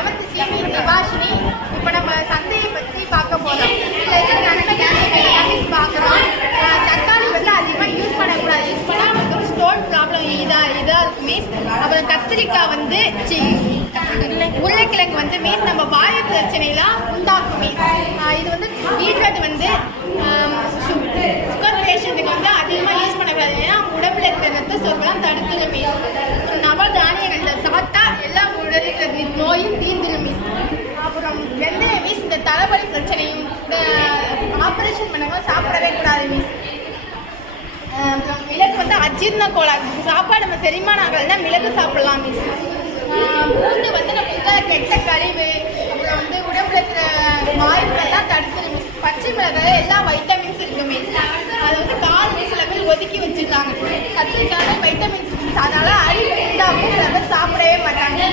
7th SIMI Nivashini. இப்போ நம்ம சந்தையை பற்றி பார்க்க போகிறோம். இதில் எல்லாமே பார்க்குறோம். தக்காளி வந்து அதிகமாக யூஸ் பண்ணக்கூடாது. யூஸ் பண்ணால் நமக்கு ஸ்டோன் ப்ராப்ளம் இதாக இருக்குமே. அப்புறம் கத்திரிக்காய் வந்து உருளைக்கிழங்கு வந்து மீன்ஸ் நம்ம வாயு பிரச்சனைலாம் உண்டாக்குமே. இது வந்து பீட்ரூட் வந்து சுகர் பேஷண்ட்டுக்கு வந்து அதிகமாக யூஸ் பண்ணக்கூடாது. ஏன்னா உடம்புல இருக்கிற ரத்த சோர்வெல்லாம் தடுத்துருமே. நவதானியங்கள் சாப்பிட்டா எல்லா உடலில் இருக்கிற நோயும் தீர்ந்துருமே. அப்புறம் வெந்தய மீஸ் இந்த தலைவலி பிரச்சனையும் இந்த ஆப்ரேஷன் பண்ணவங்க சாப்பிடவே கூடாது மீஸ். அப்புறம் மிளகு வந்து அஜீர்ண கோளாறு சாப்பாடு நம்ம செரிமானம் ஆகலைன்னா மிளகு சாப்பிடலாம் மீஸ். பூண்டு வந்து நம்ம கெட்ட கழிவு அப்புறம் வந்து உடம்புல இருக்கிற வாயுக்கள்லாம் தடுத்துரும் மீஸ். பச்சை மிளகாய் எல்லா வைட்டமின்ஸ் இருக்கு மீஸ். அதை வந்து கால் சில பேர் ஒதுக்கி வச்சிருக்காங்க. கத்திரிக்காய் வைட்டமின்ஸ் மீஸ். அதனால அறிவு உண்டாகும். சில பேர் சாப்பிடவே மாட்டாங்க.